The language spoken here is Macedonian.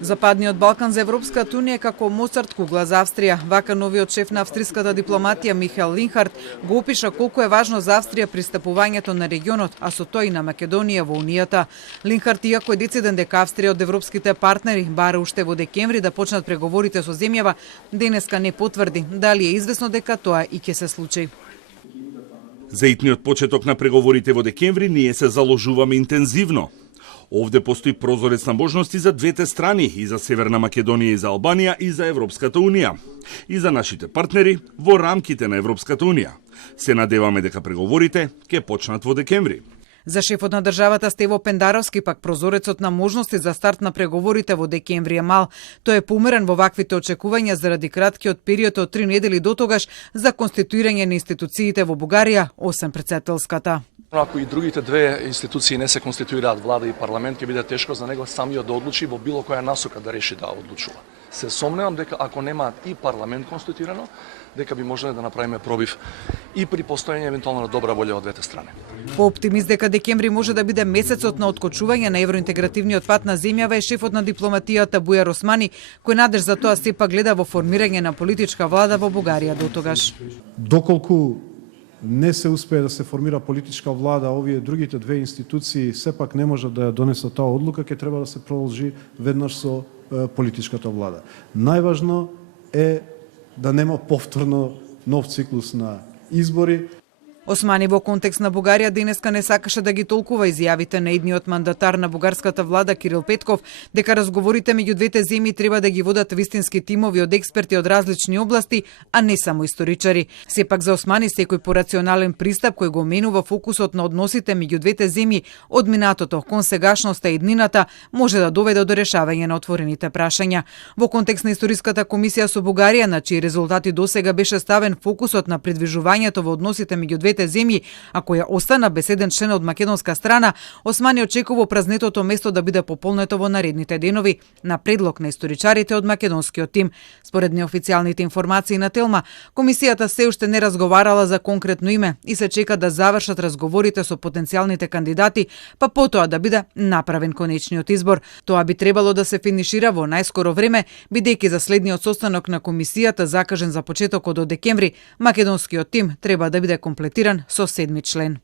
Западниот Балкан за Европската унија како Моцарт кугла за Австрија. Вака новиот шеф на австриската дипломатија Михаел Линхарт го опиша колку е важно за Австрија пристапувањето на регионот, а со тој и на Македонија во Унијата. Линхарт, иако е дециден дека Австрија од европските партнери бара уште во декември да почнат преговорите со земјава, денеска не потврди дали е известно дека тоа и ќе се случи. За итниот почеток на преговорите во декември ние се заложуваме интензивно. Овде постои прозорец на можности за двете страни, и за Северна Македонија и за Албанија, и за Европската Унија, и за нашите партнери во рамките на Европската Унија. Се надеваме дека преговорите ќе почнат во декември. За шефот на државата Стево Пендаровски пак прозорецот на можности за старт на преговорите во декември е мал. Тој е померен во ваквите очекувања заради краткиот период од 3 недели дотогаш за конституирање на институциите во Бугарија, освен претседателската. Ако и другите две институции не се конституираат, влада и парламент, ќе биде тешко за него самиот да одлучи во било која насока да реши да одлучува. Се сомневам дека ако немаат и парламент конституирано, дека би можеле да направиме пробив и при постојање евентуално на добра волја од двете страни. По-оптимист дека декември може да биде месецот на откочување на евроинтегративниот пат на земјава е шефот на дипломатијата Бујар Османи, кој надеж за тоа сепак гледа во формирање на политичка влада во Бугарија дотогаш. Доколку не се успее да се формира политичка влада, овие другите две институции сепак не можат да ја донесат таа одлука, ќе треба да се продолжи веднаш со политичката влада. Најважно е да нема повторно нов циклус на избори. Османи во контекст на Бугарија денеска не сакаше да ги толкува изјавите на едниот мандатар на бугарската влада Кирил Петков дека разговорите меѓу двете земји треба да ги водат вистински тимови од експерти од различни области, а не само историчари. Сепак за Османи секој порационален пристап кој го менува фокусот на односите меѓу двете земји од минатото кон сегашноста и днината може да доведе до решавање на отворените прашања. Во контекст на историската комисија со Бугарија, на чии резултати досега беше ставен фокусот на придвижувањето во односите меѓу двете земји, а која остана без еден член од македонска страна, Османи очекува празнетото место да биде пополнето во наредните денови на предлог на историчарите од македонскиот тим. Според неофицијалните информации на Телма, комисијата се уште не разговарала за конкретно име и се чека да завршат разговорите со потенцијалните кандидати, па потоа да биде направен конечниот избор. Тоа би требало да се финишира во најскоро време, бидејќи за следниот состанок на комисијата закажен за почетокот од декември, македонскиот тим треба да биде комплетиран со 7 член.